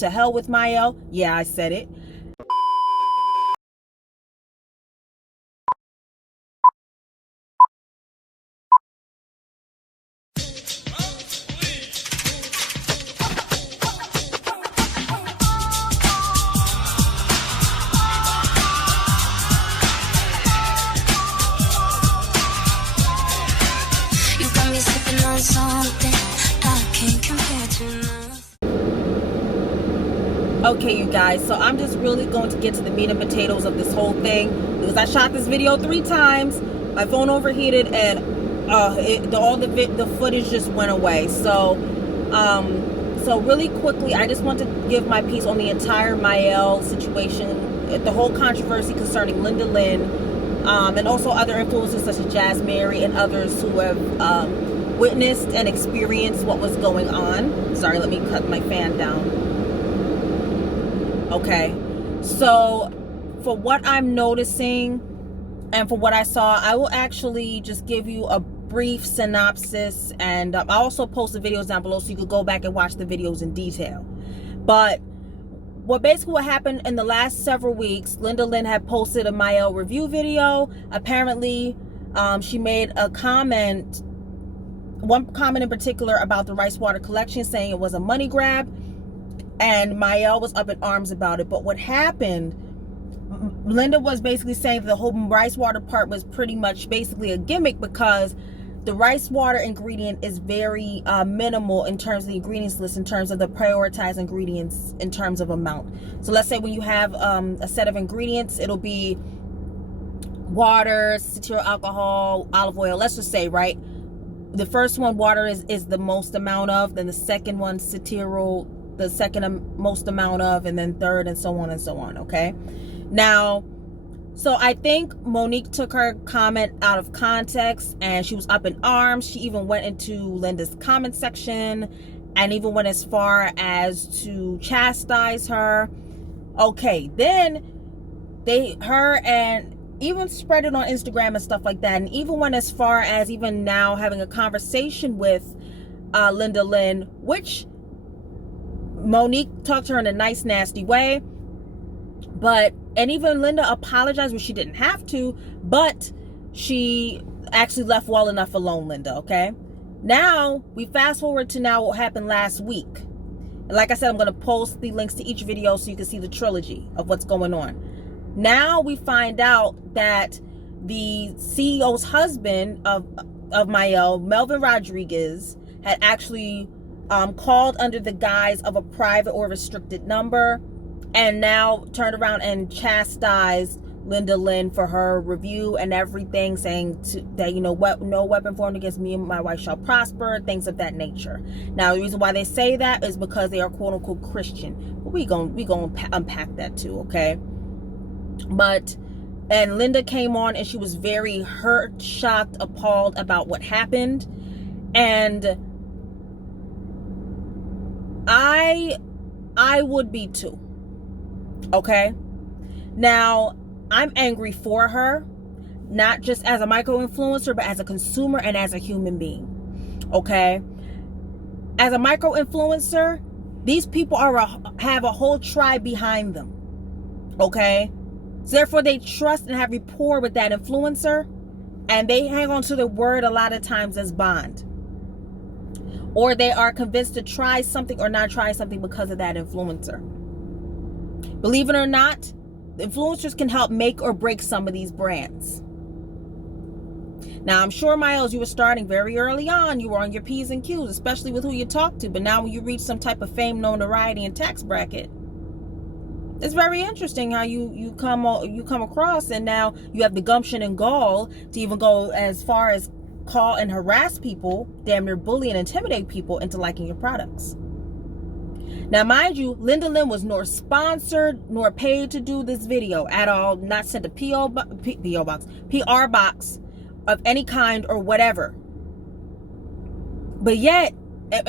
to hell with Mielle. Yeah, I said it. Okay, you guys, so I'm just really going to get to the meat and potatoes of this whole thing, because I shot this video 3 times, my phone overheated, and all the footage just went away. So really quickly, I just want to give my piece on the entire Mielle situation, the whole controversy concerning Lynn, and also other influencers such as Jazz Mary and others who have witnessed and experienced what was going on. Sorry, let me cut my fan down. Okay, so for what I'm noticing and for what I saw, I will actually just give you a brief synopsis, and I'll also post the videos down below so you could go back and watch the videos in detail. But what happened in the last several weeks, Lynn had posted a Mielle review video. Apparently, she made a comment, one comment in particular about the rice water collection, saying it was a money grab. And Mielle was up in arms about it. But what happened, Linda was basically saying the whole rice water part was pretty much basically a gimmick, because the rice water ingredient is very minimal in terms of the ingredients list, in terms of the prioritized ingredients, in terms of amount. So let's say when you have a set of ingredients, it'll be water, cetyl alcohol, olive oil. Let's just say, right? The first one, water, is the most amount of, then the second one, cetyl, the second most amount of, and then third, and so on and so on. Okay, now, so I think Monique took her comment out of context, and she was up in arms. She even went into Linda's comment section and even went as far as to chastise her. Okay, then her and even spread it on Instagram and stuff like that, and even went as far as even now having a conversation with Lynn, which Monique talked to her in a nice, nasty way. And even Linda apologized, which she didn't have to, but she actually left well enough alone, Linda, okay? Now, we fast forward to now what happened last week. And like I said, I'm going to post the links to each video so you can see the trilogy of what's going on. Now we find out that the CEO's husband of Mielle, Melvin Rodriguez, had actually called under the guise of a private or restricted number, and now turned around and chastised Lynn for her review and everything, saying that, you know what, no weapon formed against me and my wife shall prosper, things of that nature. Now, the reason why they say that is because they are quote unquote Christian, but we gonna unpack that too, okay? And Linda came on and she was very hurt, shocked, appalled about what happened, and I would be too. Okay? Now, I'm angry for her, not just as a micro-influencer, but as a consumer and as a human being. Okay? As a micro-influencer, these people have a whole tribe behind them. Okay? So therefore, they trust and have rapport with that influencer, and they hang on to their word a lot of times as bond. Or they are convinced to try something or not try something because of that influencer. Believe it or not, the influencers can help make or break some of these brands. Now, I'm sure, Miles, you were starting very early on. You were on your P's and Q's, especially with who you talk to. But now when you reach some type of fame, notoriety, and tax bracket, it's very interesting how you come across, and now you have the gumption and gall to even go as far as call and harass people, damn near bully and intimidate people into liking your products. Now, mind you, Lynn was nor sponsored nor paid to do this video at all, not sent a PR box of any kind or whatever. But yet,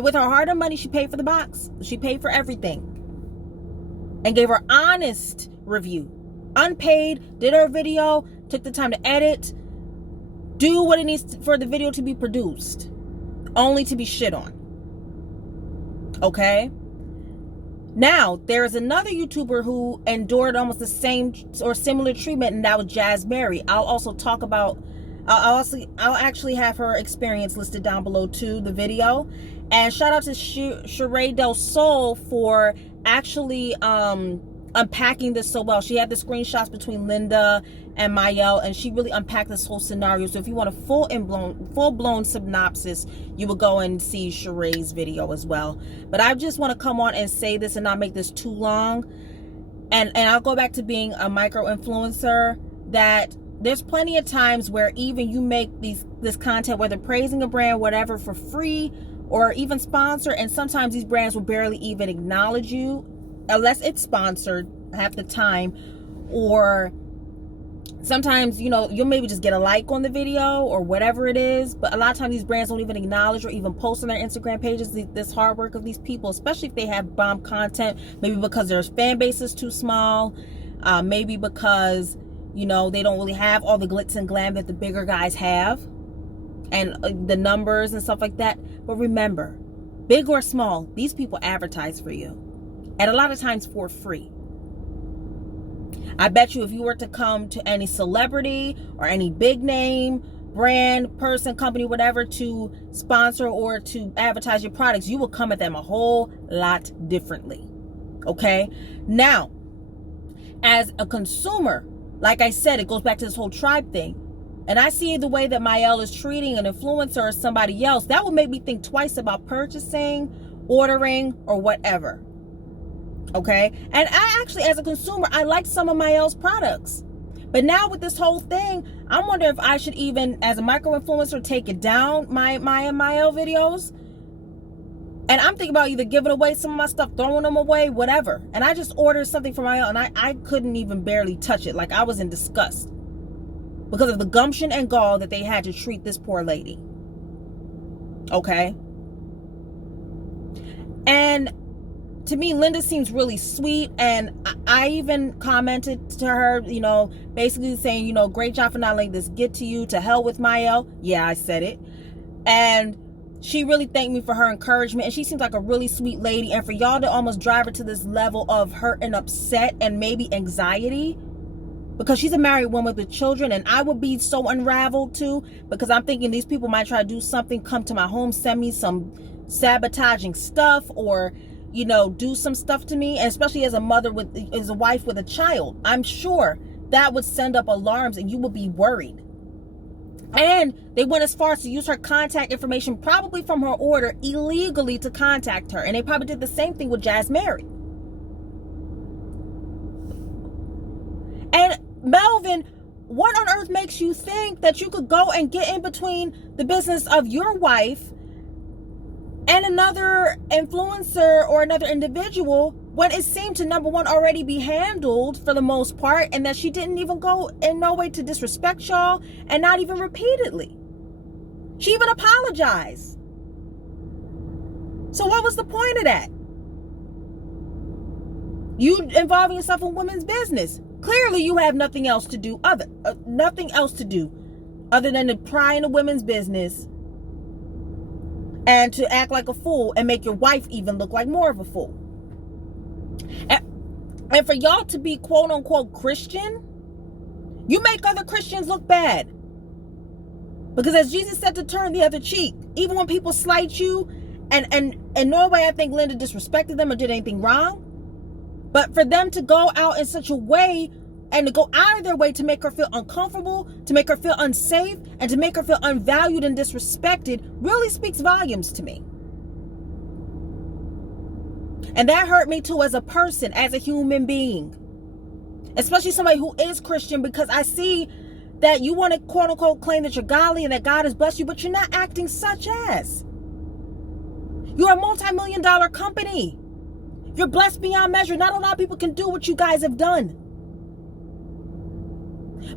with her hard-earned money, she paid for the box. She paid for everything. And gave her honest review. Unpaid, did her video, took the time to edit, do what it needs for the video to be produced, only to be shit on. Okay? Now, there is another YouTuber who endured almost the same or similar treatment, and that was Jazz Mary. I'll also talk about, I'll actually have her experience listed down below too, the video. And shout out to Sheree Del Sol for actually unpacking this so well. She had the screenshots between Linda and Mielle, and she really unpacked this whole scenario. So if you want a full-blown synopsis, you will go and see Sheree's video as well. But I just want to come on and say this and not make this too long. And I'll go back to being a micro-influencer, that there's plenty of times where even you make this content, whether praising a brand, whatever, for free or even sponsor, and sometimes these brands will barely even acknowledge you unless it's sponsored half the time. Or sometimes, you know, you'll maybe just get a like on the video or whatever it is, but a lot of times these brands don't even acknowledge or even post on their Instagram pages this hard work of these people, especially if they have bomb content, maybe because their fan base is too small, maybe because, you know, they don't really have all the glitz and glam that the bigger guys have, and the numbers and stuff like that. But remember, big or small, these people advertise for you, and a lot of times for free. I bet you if you were to come to any celebrity or any big name, brand, person, company, whatever, to sponsor or to advertise your products, you will come at them a whole lot differently. Okay? Now, as a consumer, like I said, it goes back to this whole tribe thing. And I see the way that Mielle is treating an influencer or somebody else, that would make me think twice about purchasing, ordering, or whatever. Okay? And I actually, as a consumer, I like some of Mielle's products. But now with this whole thing, I'm wondering if I should even, as a micro-influencer, take it down, my Mielle videos. And I'm thinking about either giving away some of my stuff, throwing them away, whatever. And I just ordered something from Mielle, and I couldn't even barely touch it. Like, I was in disgust because of the gumption and gall that they had to treat this poor lady. Okay? And to me, Linda seems really sweet, and I even commented to her, you know, basically saying, you know, great job for not letting this get to you. To hell with Mielle. Yeah, I said it. And she really thanked me for her encouragement, and she seems like a really sweet lady. And for y'all to almost drive her to this level of hurt and upset and maybe anxiety, because she's a married woman with children, and I would be so unraveled too, because I'm thinking these people might try to do something, come to my home, send me some sabotaging stuff, or, you know, do some stuff to me. And especially as a mother as a wife with a child, I'm sure that would send up alarms, and you would be worried. And they went as far as to use her contact information, probably from her order, illegally to contact her. And they probably did the same thing with Jazz Mary. And Melvin, what on earth makes you think that you could go and get in between the business of your wife and another influencer or another individual, when it seemed to, number one, already be handled for the most part, and that she didn't even go in no way to disrespect y'all, and not even repeatedly? She even apologized. So what was the point of that? You involving yourself in women's business. Clearly you have nothing else to do other than to pry into women's business and to act like a fool and make your wife even look like more of a fool. And for y'all to be quote unquote Christian, you make other Christians look bad. Because as Jesus said, to turn the other cheek, even when people slight you, and in no way I think Linda disrespected them or did anything wrong, but for them to go out in such a way and to go out of their way to make her feel uncomfortable, to make her feel unsafe, and to make her feel unvalued and disrespected really speaks volumes to me. And that hurt me too, as a person, as a human being. Especially somebody who is Christian, because I see that you want to quote unquote claim that you're godly and that God has blessed you, but you're not acting such as. You're a multi-million-dollar company. You're blessed beyond measure. Not a lot of people can do what you guys have done.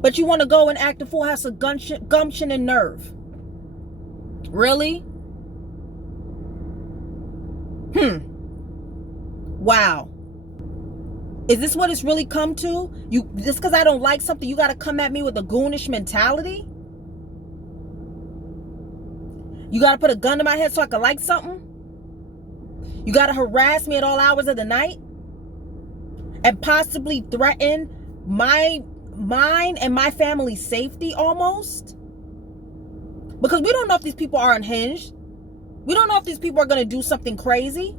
But you want to go and act a fool, have some gumption and nerve. Really? Wow. Is this what it's really come to? Just because I don't like something, you got to come at me with a goonish mentality? You got to put a gun to my head so I can like something? You got to harass me at all hours of the night? and possibly threaten mine and my family's safety almost. Because we don't know if these people are unhinged. We don't know if these people are going to do something crazy.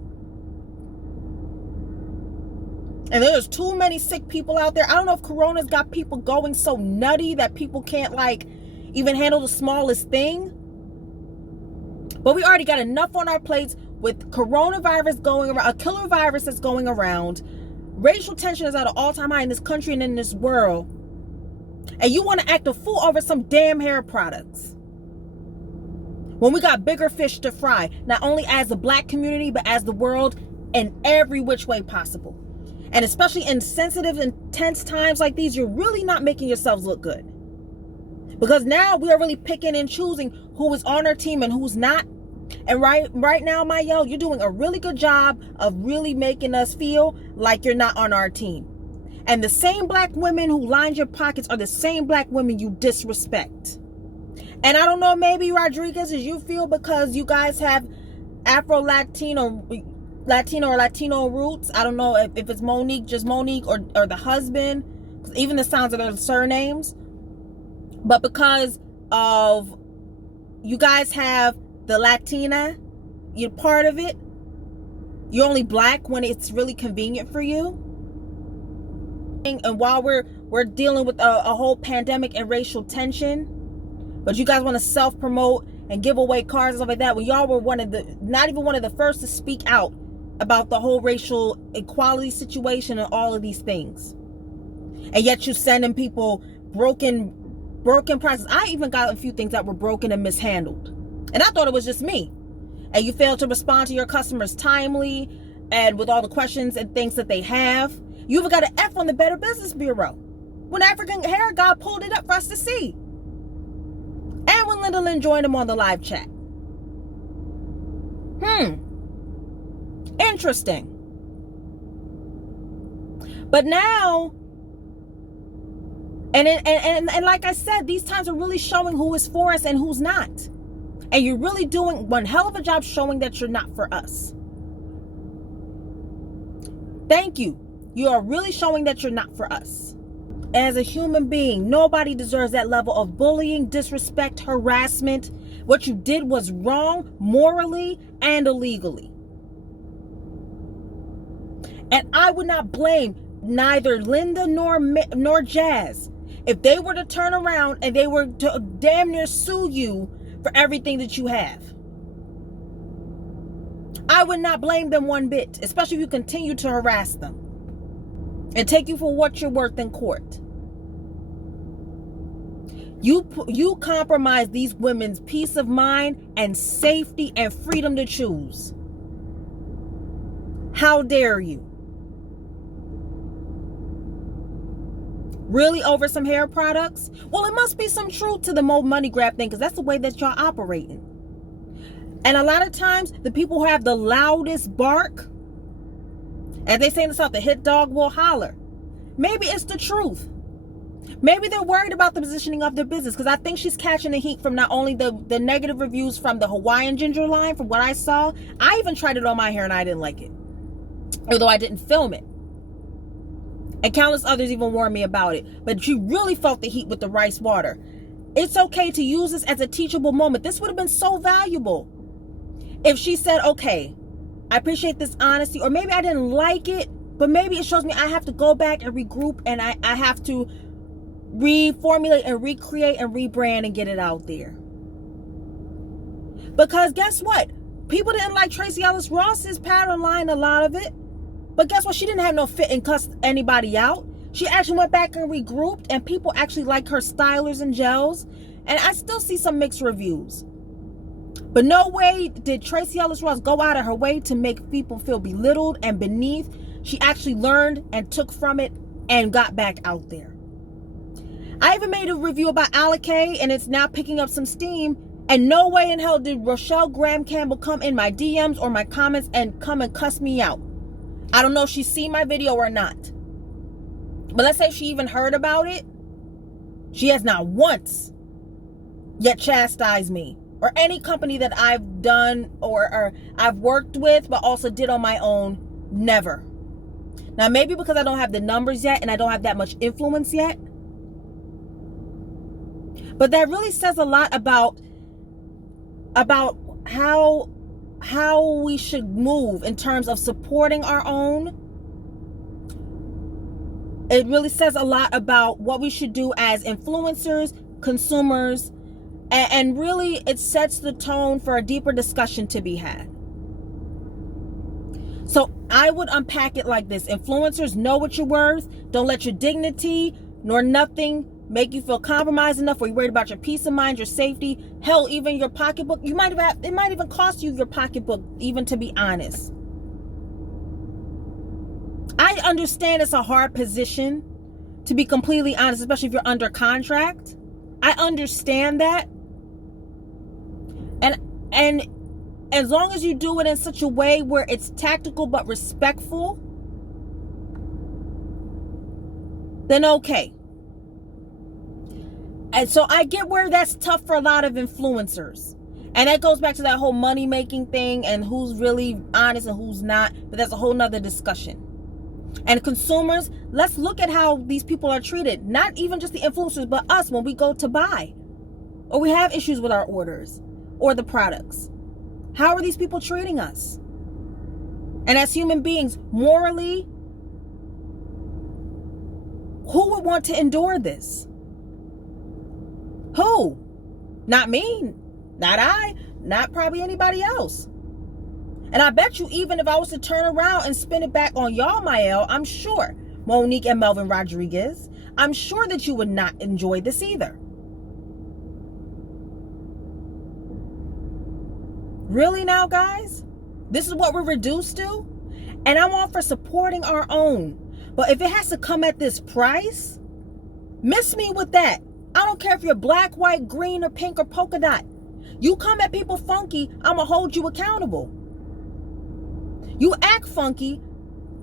And there's too many sick people out there. I don't know if Corona's got people going so nutty that people can't like even handle the smallest thing. But we already got enough on our plates with coronavirus going around, a killer virus that's going around. Racial tension is at an all-time high in this country and in this world. And you want to act a fool over some damn hair products, when we got bigger fish to fry, not only as the black community, but as the world in every which way possible. And especially in sensitive and tense times like these, you're really not making yourselves look good. Because now we are really picking and choosing who is on our team and who's not. And right now, Mielle, you're doing a really good job of really making us feel like you're not on our team. And the same black women who line your pockets are the same black women you disrespect. And I don't know, maybe Rodriguez, as you feel because you guys have Afro-Latino or Latino roots. I don't know if it's Monique, just Monique, or the husband, even the sounds of their surnames. But because of you guys have the Latina, you're part of it. You're only black when it's really convenient for you. And while we're dealing with a whole pandemic and racial tension, but you guys want to self-promote and give away cars and stuff like that, when y'all were not even one of the first to speak out about the whole racial equality situation and all of these things. And yet you sending people broken prices. I even got a few things that were broken and mishandled. And I thought it was just me. And you failed to respond to your customers timely and with all the questions and things that they have. You even got an F on the Better Business Bureau when African Hair Guy pulled it up for us to see. And when Lynn joined him on the live chat. Interesting. But now, and like I said, these times are really showing who is for us and who's not. And you're really doing one hell of a job showing that you're not for us. Thank you. You are really showing that you're not for us. As a human being, nobody deserves that level of bullying, disrespect, harassment. What you did was wrong morally and illegally. And I would not blame neither Linda nor Jazz if they were to turn around and they were to damn near sue you for everything that you have. I would not blame them one bit, especially if you continue to harass them and take you for what you're worth in court. You compromise these women's peace of mind and safety and freedom to choose. How dare you? Really, over some hair products? Well, it must be some truth to the more money grab thing, because that's the way that y'all operating. And a lot of times, the people who have the loudest bark, as they say in the South, the hit dog will holler. Maybe it's the truth. Maybe they're worried about the positioning of their business, because I think she's catching the heat from not only the negative reviews from the Hawaiian ginger line, from what I saw. I even tried it on my hair and I didn't like it, although I didn't film it. And countless others even warned me about it. But you really felt the heat with the rice water. It's okay to use this as a teachable moment. This would have been so valuable if she said, okay, I appreciate this honesty, or maybe I didn't like it, but maybe it shows me I have to go back and regroup, and I have to reformulate and recreate and rebrand and get it out there. Because guess what? People didn't like Tracee Ellis Ross's pattern line, a lot of it. But guess what? She didn't have no fit and cuss anybody out. She actually went back and regrouped, and people actually like her stylers and gels. And I still see some mixed reviews. But no way did Tracee Ellis Ross go out of her way to make people feel belittled and beneath. She actually learned and took from it and got back out there. I even made a review about Alakay, and it's now picking up some steam. And no way in hell did Rochelle Graham Campbell come in my DMs or my comments and come and cuss me out. I don't know if she's seen my video or not. But let's say she even heard about it. She has not once yet chastised me or any company that I've done or I've worked with, but also did on my own. Never. Now, maybe because I don't have the numbers yet and I don't have that much influence yet. But that really says a lot about how we should move in terms of supporting our own. It really says a lot about what we should do as influencers, consumers, and really it sets the tone for a deeper discussion to be had. So I would unpack it like this. Influencers, know what you're worth. Don't let your dignity nor nothing make you feel compromised enough where you're worried about your peace of mind, your safety, hell, even your pocketbook. It might even cost you your pocketbook, even to be honest. I understand it's a hard position, to be completely honest, especially if you're under contract. I understand that. And as long as you do it in such a way where it's tactical but respectful, then okay. And so I get where that's tough for a lot of influencers. And that goes back to that whole money making thing and who's really honest and who's not. But that's a whole nother discussion. And consumers, let's look at how these people are treated. Not even just the influencers, but us when we go to buy. Or we have issues with our orders or the products. How are these people treating us? And as human beings, morally, who would want to endure this? Who? Not me. Not I. Not probably anybody else. And I bet you even if I was to turn around and spin it back on y'all, Mielle, I'm sure, Monique and Melvin Rodriguez, I'm sure that you would not enjoy this either. Really now, guys? This is what we're reduced to? And I'm all for supporting our own. But if it has to come at this price, miss me with that. I don't care if you're black, white, green, or pink, or polka dot. You come at people funky, I'm going to hold you accountable. You act funky,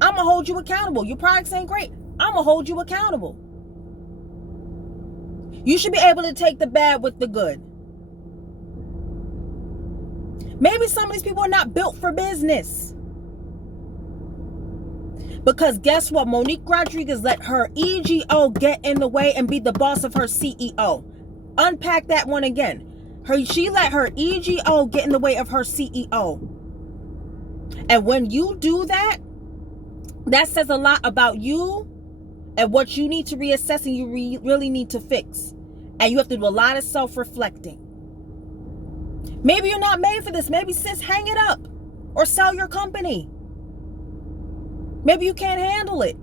I'm going to hold you accountable. Your products ain't great, I'm going to hold you accountable. You should be able to take the bad with the good. Maybe some of these people are not built for business. Because guess what? Monique Rodriguez let her EGO get in the way and be the boss of her CEO. Unpack that one again. She let her EGO get in the way of her CEO. And when you do that, that says a lot about you and what you need to reassess and you really need to fix. And you have to do a lot of self-reflecting. Maybe you're not made for this. Maybe sis, hang it up or sell your company. Maybe you can't handle it.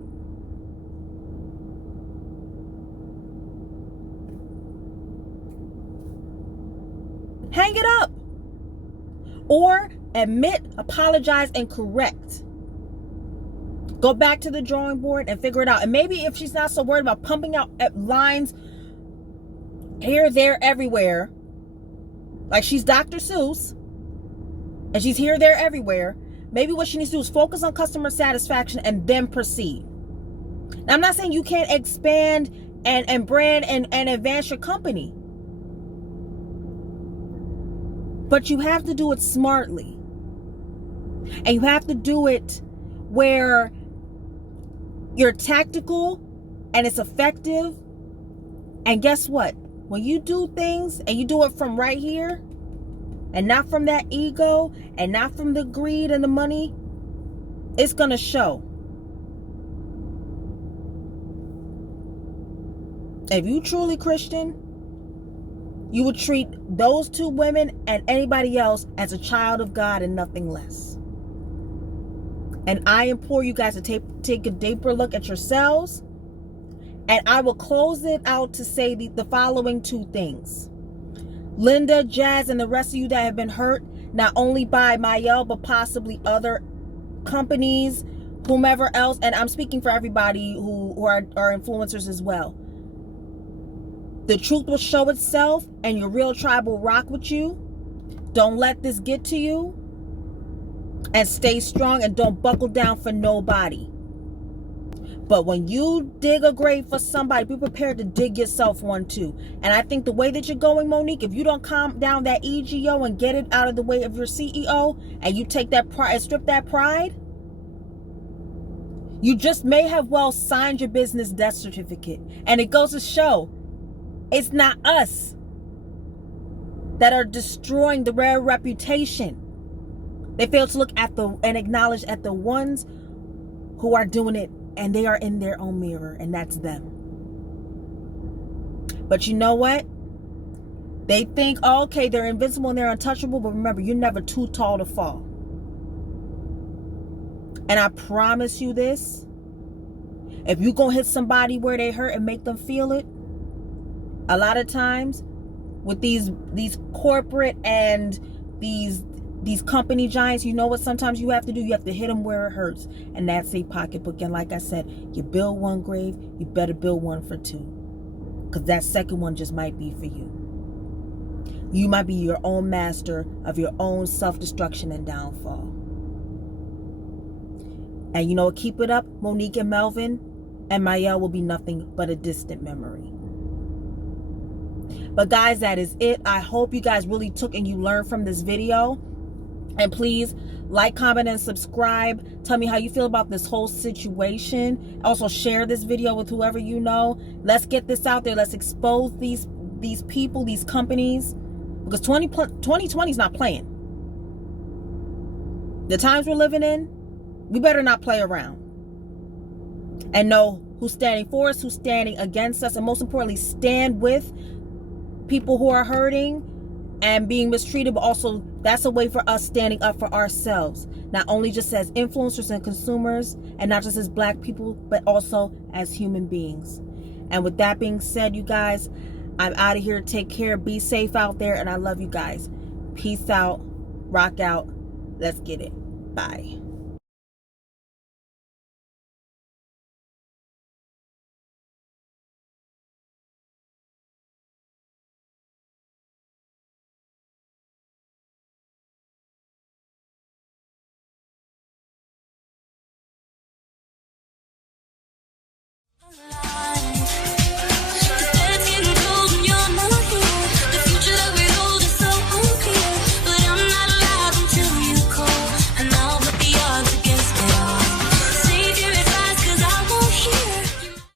Hang it up. Or admit, apologize, and correct. Go back to the drawing board and figure it out. And maybe if she's not so worried about pumping out lines here, there, everywhere, like she's Dr. Seuss, and she's here, there, everywhere, maybe what she needs to do is focus on customer satisfaction and then proceed. Now, I'm not saying you can't expand and brand and advance your company. But you have to do it smartly. And you have to do it where you're tactical and it's effective. And guess what? When you do things and you do it from right here and not from that ego and not from the greed and the money, it's going to show. If you truly Christian, you would treat those two women and anybody else as a child of God and nothing less. And I implore you guys to take a deeper look at yourselves. And I will close it out to say the following two things. Linda, Jazz, and the rest of you that have been hurt, not only by Mielle, but possibly other companies, whomever else. And I'm speaking for everybody who are influencers as well. The truth will show itself and your real tribe will rock with you. Don't let this get to you. And stay strong and don't buckle down for nobody. But when you dig a grave for somebody, be prepared to dig yourself one too. And I think the way that you're going, Monique, if you don't calm down that EGO and get it out of the way of your CEO, and you take that pride and strip that pride, You just may have well signed your business death certificate. And it goes to show, it's not us that are destroying the rare reputation. They fail to look at and acknowledge at the ones who are doing it, and they are in their own mirror, and that's them. But you know what? They think, oh, okay, they're invincible and they're untouchable, but remember, you're never too tall to fall. And I promise you this, if you gonna hit somebody where they hurt and make them feel it, a lot of times with these corporate and these company giants, you know what sometimes you have to do? You have to hit them where it hurts, and that's a pocketbook. And like I said, you build one grave, you better build one for two, because that second one just might be for you. You might be your own master of your own self-destruction and downfall. And you know what? Keep it up, Monique and Melvin, and Mielle will be nothing but a distant memory. But guys, that is it. I hope you guys really took and you learned from this video. And please like, comment, and subscribe. Tell me how you feel about this whole situation. Also share this video with whoever you know. Let's get this out there. Let's expose these people, these companies. Because 2020 is not playing. The times we're living in, we better not play around. And know who's standing for us, who's standing against us, and most importantly, stand with people who are hurting and being mistreated, but also that's a way for us standing up for ourselves. Not only just as influencers and consumers, and not just as Black people, but also as human beings. And with that being said, you guys, I'm out of here. Take care. Be safe out there. And I love you guys. Peace out. Rock out. Let's get it. Bye.